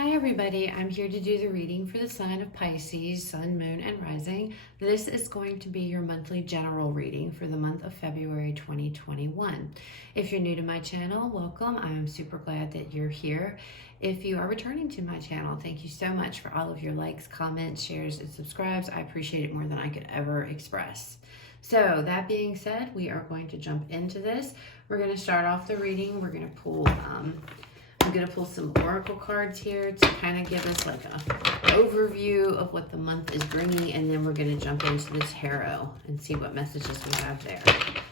Hi everybody, I'm here to do the reading for the sign of Pisces, Sun, Moon, and Rising. This is going to be your monthly general reading for the month of February 2021. If you're new to my channel, welcome. I'm super glad that you're here. If you are returning to my channel, thank you so much for all of your likes, comments, shares, and subscribes. I appreciate it more than I could ever express. So that being said, we are going to jump into this. We're going to start off the reading. We're going to pull I'm going to pull some oracle cards here to kind of give us like an overview of what the month is bringing, and then we're going to jump into the tarot and see what messages we have there.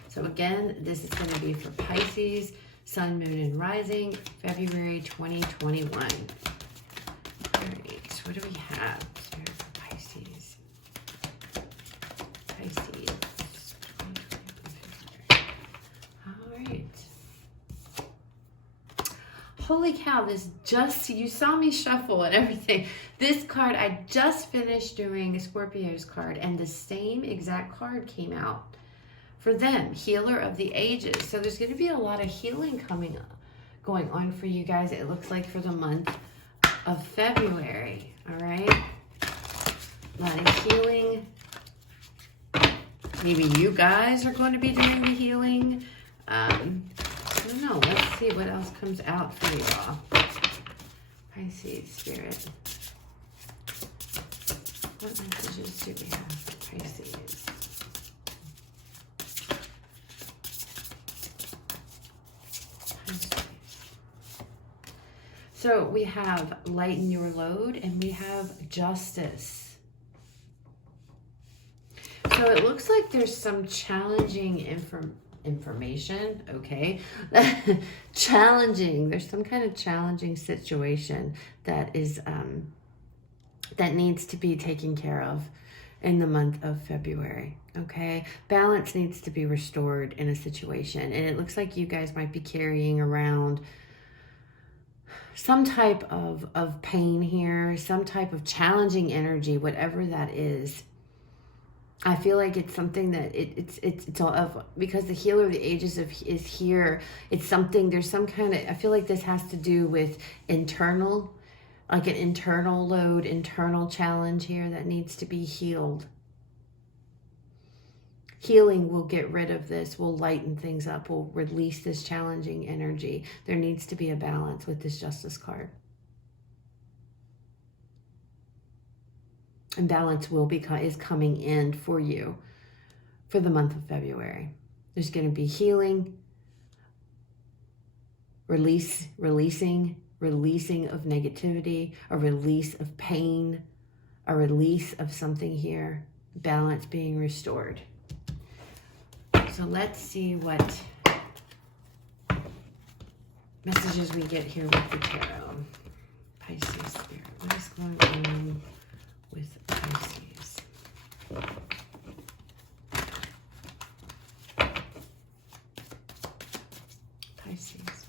So again, this is going to be for Pisces, Sun, Moon, and Rising, February 2021. All right, what do we have here for Pisces? Pisces. All right. Holy cow, you saw me shuffle and everything. This card, I just finished doing Scorpio's card, and the same exact card came out for them, Healer of the Ages. So there's going to be a lot of healing going on for you guys, it looks like, for the month of February. All right? A lot of healing. Maybe you guys are going to be doing the healing. I don't know. Let's see what else comes out for y'all. Pisces Spirit. What messages do we have for Pisces? So we have lighten your load, and we have justice. So it looks like there's some challenging information, okay? Challenging. There's some kind of challenging situation that is that needs to be taken care of in the month of February, okay? Balance needs to be restored in a situation, and it looks like you guys might be carrying around some type of pain here, some type of challenging energy, whatever that is. I feel like it's something that it's all of, because the Healer of the Ages is here. It's something, there's some kind of, I feel like this has to do with internal, like an internal load, internal challenge here that needs to be healed. Healing will get rid of this, will lighten things up, will release this challenging energy. There needs to be a balance with this Justice card. And balance is coming in for you for the month of February. There's going to be healing, releasing of negativity, a release of pain, a release of something here, balance being restored. So let's see what messages we get here with the tarot. Pisces Spirit, what is going on with Pisces? Pisces.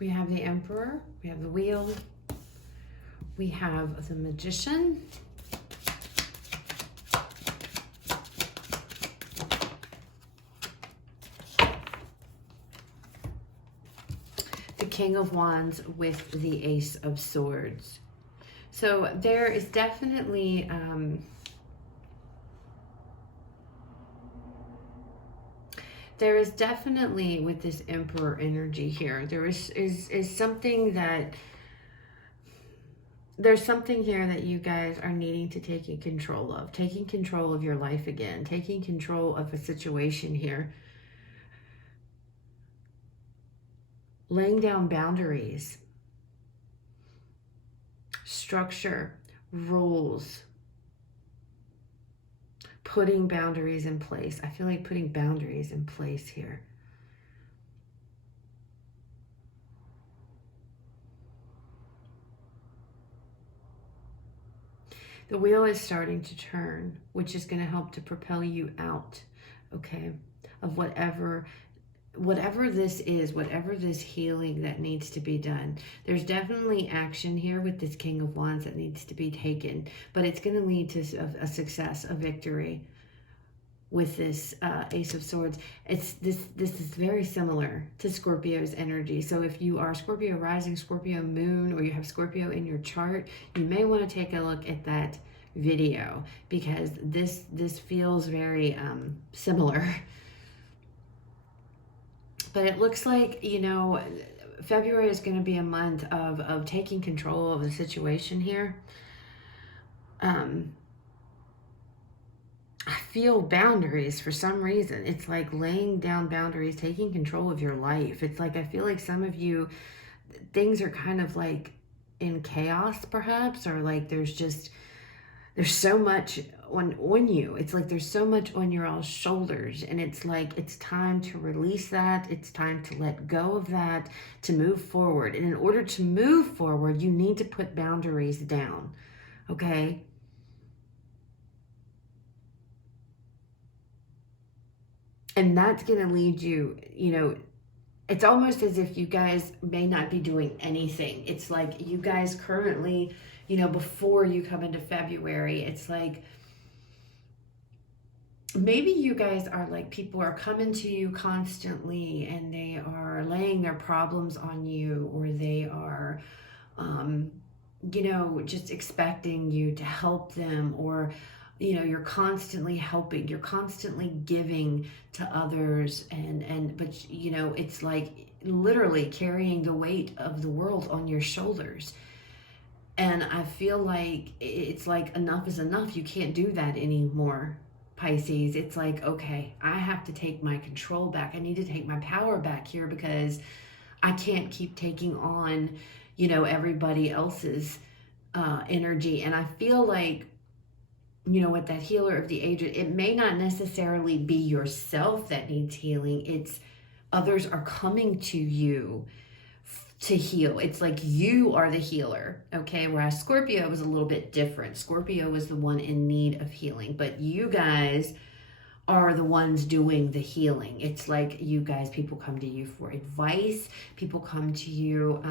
We have the Emperor, we have the Wheel, we have the Magician, the King of Wands with the Ace of Swords. So there is definitely with this Emperor energy here, there is something that, there's something here that you guys are needing to take control of, taking control of your life again, taking control of a situation here. Laying down boundaries, structure, rules, putting boundaries in place. I feel like putting boundaries in place here. The wheel is starting to turn, which is going to help to propel you out, okay, of whatever whatever this is, whatever this healing that needs to be done, there's definitely action here with this King of Wands that needs to be taken, but it's going to lead to a success, a victory. With this Ace of Swords, this is very similar to Scorpio's energy. So if you are Scorpio rising, Scorpio moon, or you have Scorpio in your chart, you may want to take a look at that video, because this feels very similar. But it looks like, you know, February is going to be a month of taking control of the situation here. I feel boundaries for some reason. It's like laying down boundaries, taking control of your life. It's like, I feel like some of you, things are kind of like in chaos perhaps, or like there's so much on you. It's like there's so much on your all shoulders, and it's like it's time to release that. It's time to let go of that, to move forward. And in order to move forward, you need to put boundaries down, okay? And that's going to lead you, you know, it's almost as if you guys may not be doing anything. It's like you guys currently, you know, before you come into February, it's like maybe you guys are like, people are coming to you constantly and they are laying their problems on you, or they are, you know, just expecting you to help them, or you know, you're constantly helping, you're constantly giving to others, but you know, it's like literally carrying the weight of the world on your shoulders. And I feel like it's like enough is enough. You can't do that anymore, Pisces. It's like, okay, I have to take my control back. I need to take my power back here, because I can't keep taking on, you know, everybody else's energy. And I feel like, you know, with that healer of the ages, it may not necessarily be yourself that needs healing. It's others are coming to you to heal. It's like you are the healer, okay? Whereas Scorpio was a little bit different. Scorpio was the one in need of healing, but you guys are the ones doing the healing. It's like you guys, people come to you for advice. People come to you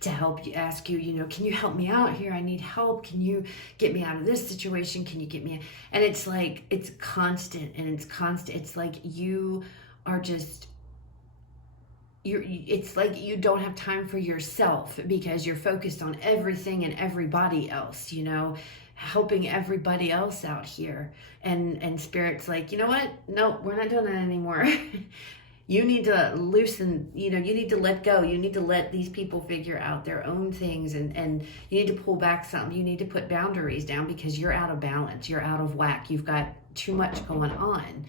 to help you, ask you, you know, can you help me out here? I need help. Can you get me out of this situation? Can you get me? And it's like, it's constant and it's constant. It's like you are just, it's like you don't have time for yourself, because you're focused on everything and everybody else, you know, helping everybody else out here. And Spirit's like, you know what? No, we're not doing that anymore. You need to loosen, you know, you need to let go. You need to let these people figure out their own things, and you need to pull back some. You need to put boundaries down, because you're out of balance. You're out of whack. You've got too much going on.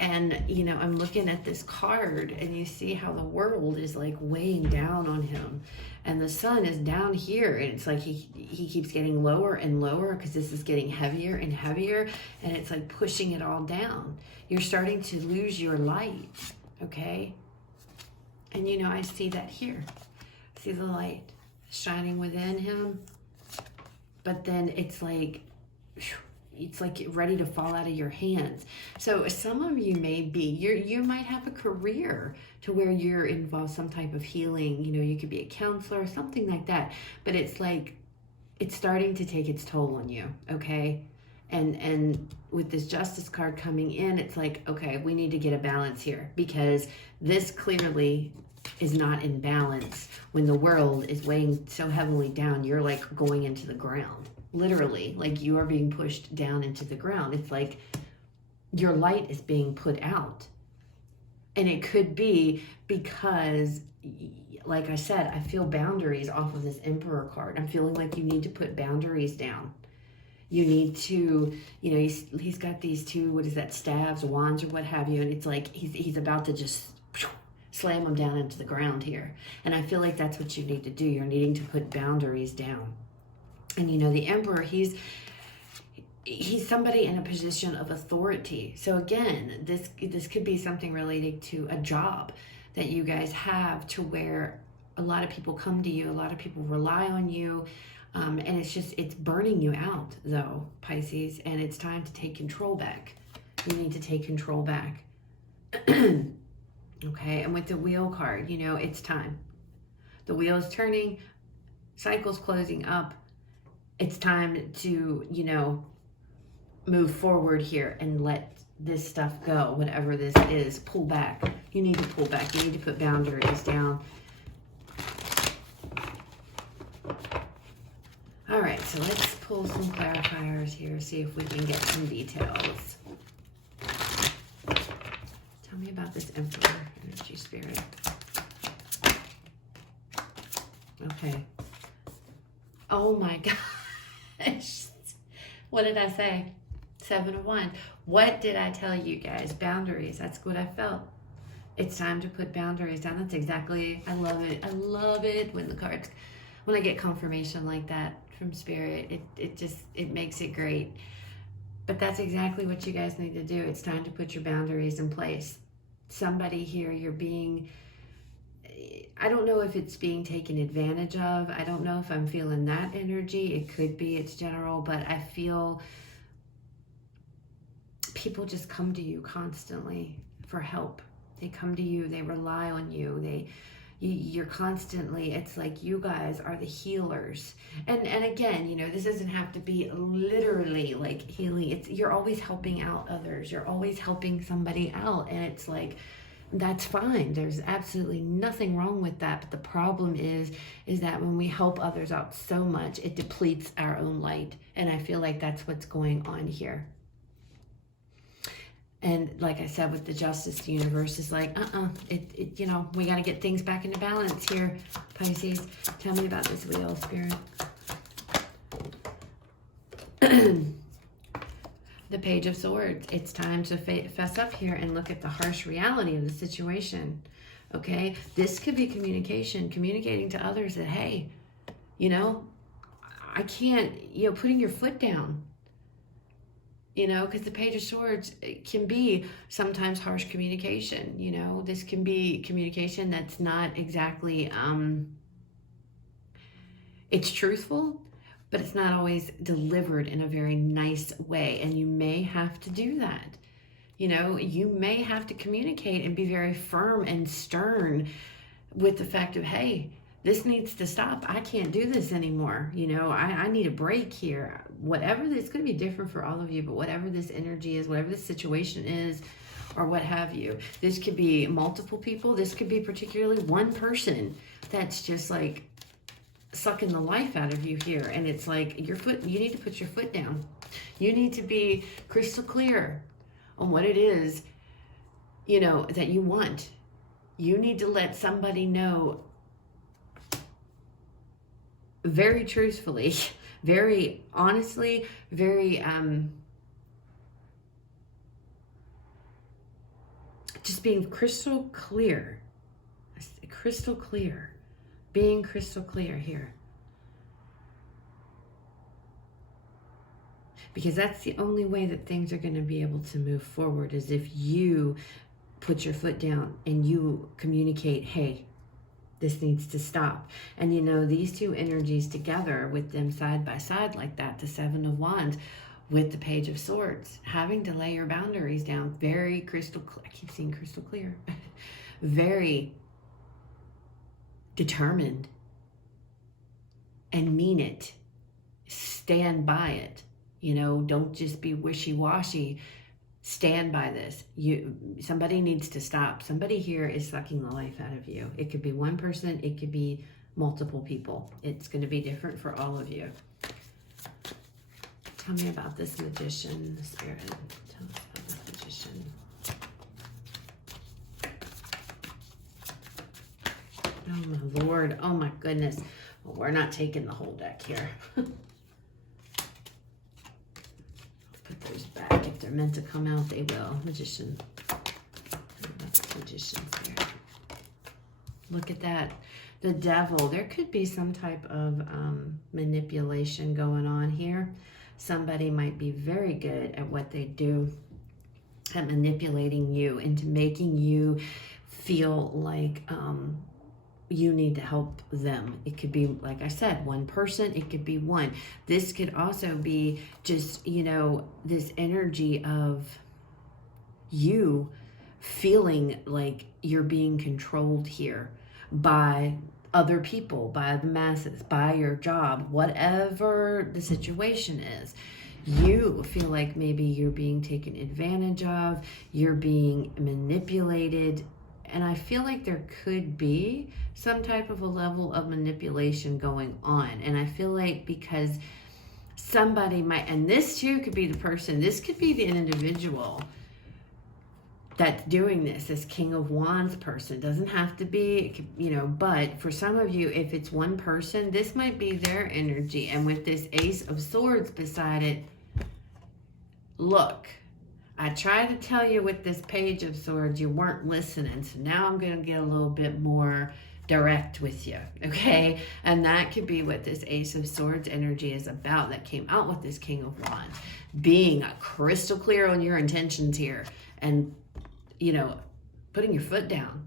And, you know, I'm looking at this card, and you see how the world is like weighing down on him. And the sun is down here, and it's like he keeps getting lower and lower, because this is getting heavier and heavier, and it's like pushing it all down. You're starting to lose your light. Okay, and you know, I see that here. See the light shining within him, but then it's like ready to fall out of your hands. So some of you may be, you might have a career to where you're involved some type of healing. You know, you could be a counselor, something like that. But it's like it's starting to take its toll on you. Okay. And with this Justice card coming in, it's like, okay, we need to get a balance here, because this clearly is not in balance. When the world is weighing so heavily down, you're like going into the ground, literally, like you are being pushed down into the ground. It's like your light is being put out. And it could be because, like I said, I feel boundaries off of this Emperor card. I'm feeling like you need to put boundaries down. You need to, you know, he's got these two, what is that, staves, wands, or what have you, and it's like he's about to just slam them down into the ground here. And I feel like that's what you need to do. You're needing to put boundaries down. And you know, the Emperor, he's somebody in a position of authority. So again, this could be something related to a job that you guys have, to where a lot of people come to you, a lot of people rely on you. And it's burning you out, though, Pisces, and it's time to take control back. You need to take control back. Okay, and with the wheel card, you know, it's time. The wheel is turning, cycle's closing up. It's time to, you know, move forward here and let this stuff go, whatever this is. Pull back. You need to pull back. You need to put boundaries down. All right, so let's pull some clarifiers here, see if we can get some details. Tell me about this Emperor energy, Spirit. Okay. Oh my gosh. What did I say? 7 of Wands. What did I tell you guys? Boundaries. That's what I felt. It's time to put boundaries down. That's exactly, I love it. I love it when the cards, when I get confirmation like that from Spirit, it makes it great. But that's exactly what you guys need to do. It's time to put your boundaries in place. Somebody here, you're being, I don't know if it's being taken advantage of. I don't know if I'm feeling that energy. It could be, it's general, but I feel people just come to you constantly for help. They come to you, they rely on you, you're constantly, it's like you guys are the healers. And again, you know, this doesn't have to be literally like healing. It's, you're always helping out others. You're always helping somebody out. And it's like, that's fine. There's absolutely nothing wrong with that. But the problem is that when we help others out so much, it depletes our own light. And I feel like that's what's going on here. And like I said, with the Justice, the universe is like, you know, we got to get things back into balance here, Pisces. Tell me about this wheel, Spirit. The Page of Swords. It's time to fess up here and look at the harsh reality of the situation. Okay, this could be communication, communicating to others that, hey, you know, I can't, you know, putting your foot down. You know, because the Page of Swords can be sometimes harsh communication. You know, this can be communication that's not exactly, it's truthful, but it's not always delivered in a very nice way. And you may have to do that. You know, you may have to communicate and be very firm and stern with the fact of, hey, this needs to stop. I can't do this anymore. You know, I need a break here. Whatever this, it's going to be different for all of you, but whatever this energy is, whatever this situation is, or what have you, this could be multiple people. This could be particularly one person that's just like sucking the life out of you here. And it's like your foot, you need to put your foot down. You need to be crystal clear on what it is, you know, that you want. You need to let somebody know very truthfully, very honestly, very just being crystal clear, being crystal clear here. Because that's the only way that things are going to be able to move forward, is if you put your foot down and you communicate, hey, this needs to stop. And you know, these two energies together, with them side by side like that, the 7 of Wands with the Page of Swords, having to lay your boundaries down, very crystal clear. I keep seeing crystal clear. Very determined and mean it. Stand by it. You know, don't just be wishy-washy. Stand by this. Somebody needs to stop. Somebody here is sucking the life out of you. It could be one person. It could be multiple people. It's going to be different for all of you. Tell me about this Magician, Spirit. Tell us about this Magician. Oh my Lord. Oh my goodness. Well, we're not taking the whole deck here. Put those back. If they're meant to come out, they will. Magician. Magician here. Look at that. The Devil. There could be some type of manipulation going on here. Somebody might be very good at what they do, at manipulating you into making you feel like you need to help them. It could be, like I said, one person. It could be one. This could also be just, you know, this energy of you feeling like you're being controlled here by other people, by the masses, by your job, whatever the situation is. You feel like maybe you're being taken advantage of, you're being manipulated, and I feel like there could be some type of a level of manipulation going on. And I feel like because somebody might, and this too could be the person, this could be the individual that's doing this King of Wands person. Doesn't have to be, you know, but for some of you, if it's one person, this might be their energy. And with this Ace of Swords beside it, look, I tried to tell you with this Page of Swords, you weren't listening. So now I'm going to get a little bit more direct with you, okay? And that could be what this Ace of Swords energy is about, that came out with this King of Wands. Being crystal clear on your intentions here and, you know, putting your foot down,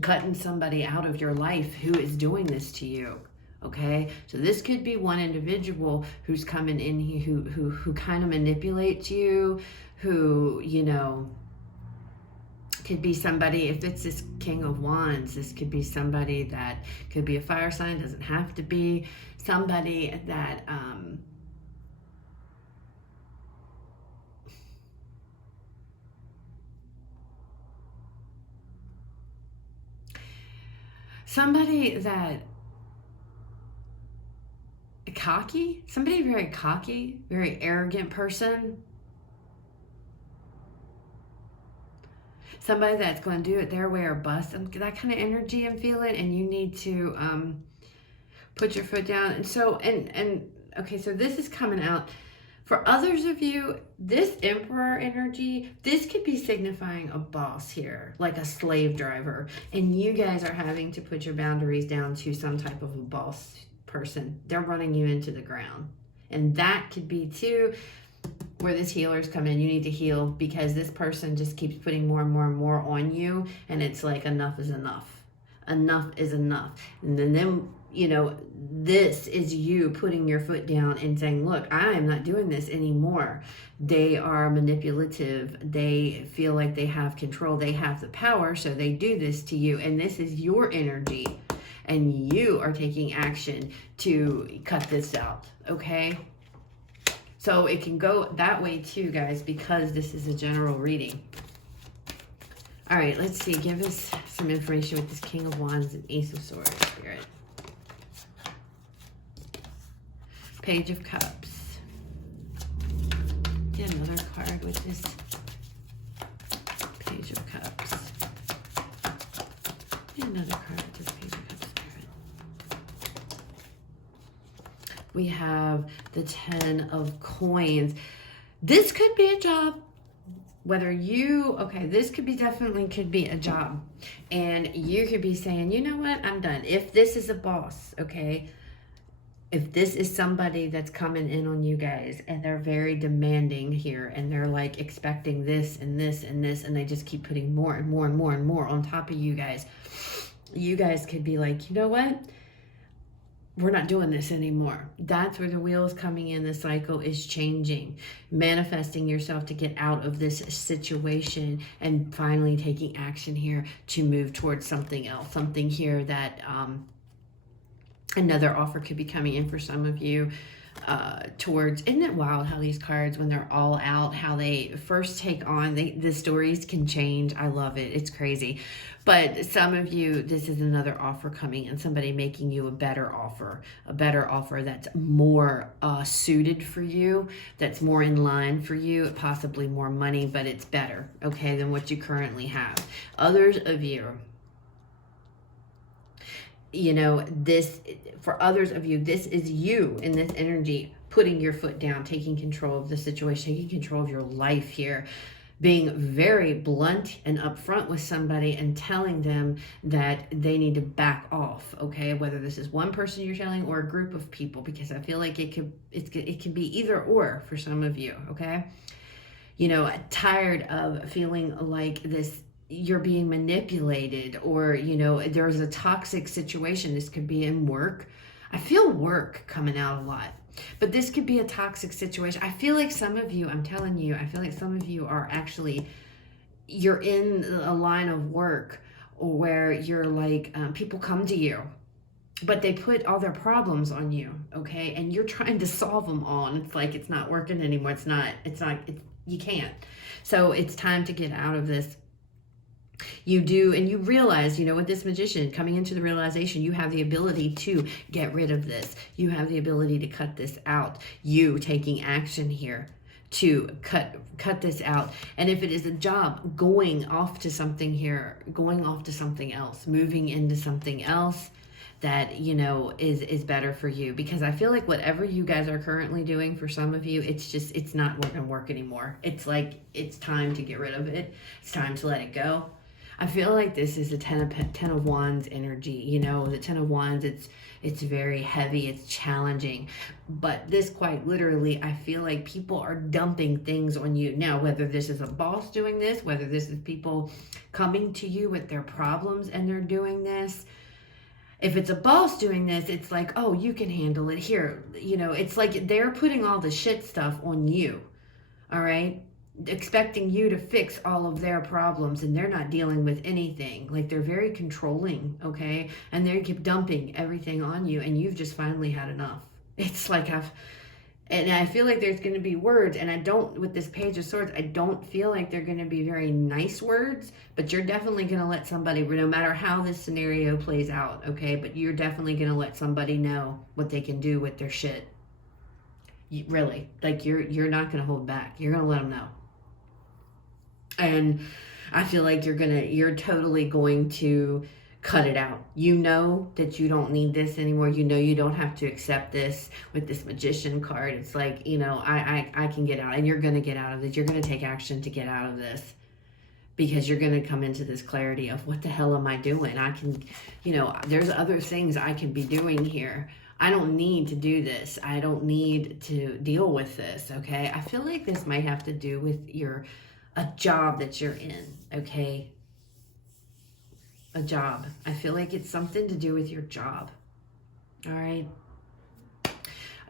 cutting somebody out of your life who is doing this to you. Okay, so this could be one individual who's coming in here who kind of manipulates you, who, you know, could be somebody, if it's this King of Wands, this could be somebody that could be a fire sign, doesn't have to be somebody that cocky, somebody very cocky, very arrogant person. Somebody that's going to do it their way or bust. That kind of energy I'm feeling, and you need to put your foot down. And so, and okay, so this is coming out. For others of you, this Emperor energy, this could be signifying a boss here, like a slave driver. And you guys are having to put your boundaries down to some type of a boss person. They're running you into the ground. And that could be too where this healers come in. You need to heal because this person just keeps putting more and more and more on you. And it's like, enough is enough. Enough is enough. And then you know, this is you putting your foot down and saying, look, I am not doing this anymore. They are manipulative. They feel like they have control. They have the power. So they do this to you. And this is your energy. And you are taking action to cut this out. Okay? So it can go that way too, guys, because this is a general reading. All right, let's see. Give us some information with this King of Wands and Ace of Swords, Spirit. Page of Cups. Get another card with this Page of Cups. Get another card with this Page of Cups, Spirit. We have the 10 of Coins. This could be a job. Whether you, okay, this could be definitely could be a job. And you could be saying, you know what, I'm done. If this is a boss, okay, if this is somebody that's coming in on you guys and they're very demanding here and they're like expecting this and this and this and they just keep putting more and more and more and more on top of you guys could be like, you know what? We're not doing this anymore. That's where the wheel is coming in. The cycle is changing, manifesting yourself to get out of this situation and finally taking action here to move towards something else, something here that another offer could be coming in for some of you towards, isn't it wild how these cards, when they're all out, how they first take on, the stories can change. I love it. It's crazy. But some of you, this is another offer coming in, somebody making you a better offer that's more suited for you, that's more in line for you, possibly more money, but it's better, okay, than what you currently have. Others of you, you know, this, for others of you, this is you in this energy, putting your foot down, taking control of the situation, taking control of your life here, being very blunt and upfront with somebody and telling them that they need to back off, okay? Whether this is one person you're telling or a group of people, because I feel like it can be either or for some of you, okay? You know, tired of feeling like this, you're being manipulated, or, you know, there's a toxic situation. This could be in work. I feel work coming out a lot, but this could be a toxic situation. I feel like some of you, I'm telling you, I feel like some of you are actually you're in a line of work where you're like, people come to you, but they put all their problems on you, okay? And you're trying to solve them all, and it's like, it's not working anymore. You can't. So it's time to get out of this. You do, and you realize, with this Magician coming into the realization, you have the ability to get rid of this. You have the ability to cut this out. You taking action here to cut this out. And if it is a job, going off to something here, going off to something else, moving into something else that is better for you, because I feel like whatever you guys are currently doing, for some of you, it's not going to work anymore. It's like, it's time to get rid of it. It's time to let it go. I feel like this is the 10 of Wands energy. The 10 of Wands, it's very heavy, it's challenging. But this, quite literally, I feel like people are dumping things on you. Now, whether this is a boss doing this, whether this is people coming to you with their problems and they're doing this. If it's a boss doing this, it's like, oh, you can handle it here. It's like they're putting all the shit stuff on you. All right? Expecting you to fix all of their problems, and they're not dealing with anything. Like, they're very controlling, okay? And they keep dumping everything on you, and you've just finally had enough. It's like and I feel like there's going to be words, and with this Page of Swords, I don't feel like they're going to be very nice words, but you're definitely going to let somebody, no matter how this scenario plays out, okay? But you're definitely going to let somebody know what they can do with their shit. Really. Like, you're not going to hold back. You're going to let them know. And I feel like you're totally going to cut it out. You know that you don't need this anymore. You know you don't have to accept this. With this Magician card, it's like, I can get out, and you're going to get out of this. You're going to take action to get out of this, because you're going to come into this clarity of, what the hell am I doing? I can, there's other things I can be doing here. I don't need to do this. I don't need to deal with this, okay? I feel like this might have to do with a job that you're in, okay? A job. I feel like it's something to do with your job. All right.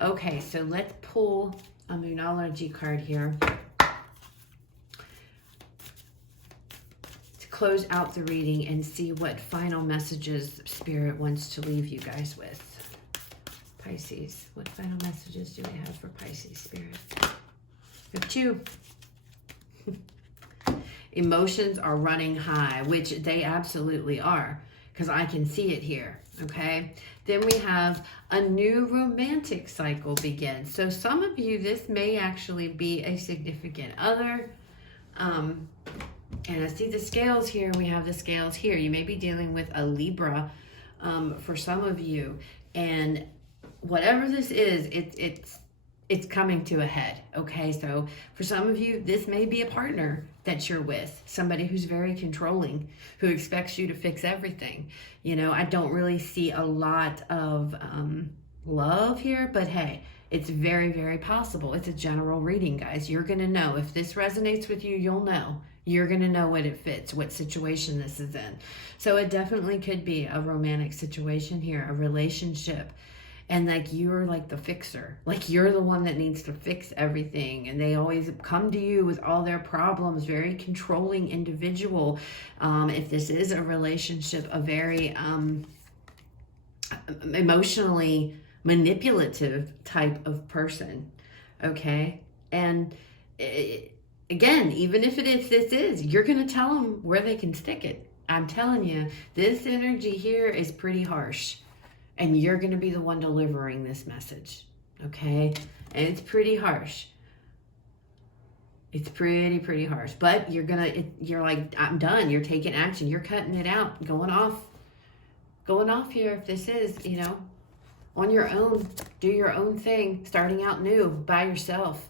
Okay, so let's pull a Moonology card here to close out the reading and see what final messages Spirit wants to leave you guys with. Pisces, what final messages do we have for Pisces, Spirit? We have 2. Emotions are running high, which they absolutely are, because I can see it here, okay? Then we have a new romantic cycle begins. So some of you, this may actually be a significant other. And I see the scales here. We have the scales here. You may be dealing with a Libra for some of you. And whatever this is, it's coming to a head, okay? So for some of you, this may be a partner that you're with, somebody who's very controlling, who expects you to fix everything. I don't really see a lot of love here, but hey, it's very, very possible. It's a general reading, guys. You're going to know. If this resonates with you, you'll know. You're going to know what it fits, what situation this is in. So it definitely could be a romantic situation here, a relationship. And like, you're like the fixer, like you're the one that needs to fix everything. And they always come to you with all their problems, very controlling individual. If this is a relationship, a very emotionally manipulative type of person. Okay. And again, even if this is, you're going to tell them where they can stick it. I'm telling you, this energy here is pretty harsh. And you're going to be the one delivering this message, okay? And it's pretty harsh. It's pretty harsh. But you're like, I'm done. You're taking action. You're cutting it out. Going off here if this is, on your own. Do your own thing. Starting out new by yourself.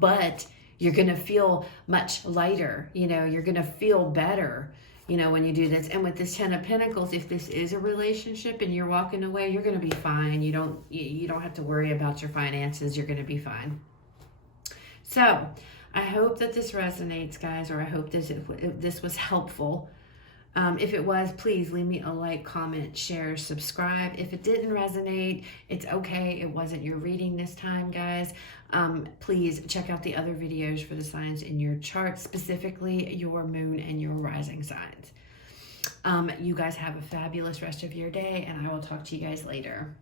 But you're going to feel much lighter. You're going to feel better. When you do this. And with this 10 of Pentacles, if this is a relationship and you're walking away, you're going to be fine. You don't have to worry about your finances. You're going to be fine. So I hope that this resonates, guys, or I hope this was helpful. If it was, please leave me a like, comment, share, subscribe. If it didn't resonate, it's okay. It wasn't your reading this time, guys. Please check out the other videos for the signs in your chart, specifically your moon and your rising signs. You guys have a fabulous rest of your day, and I will talk to you guys later.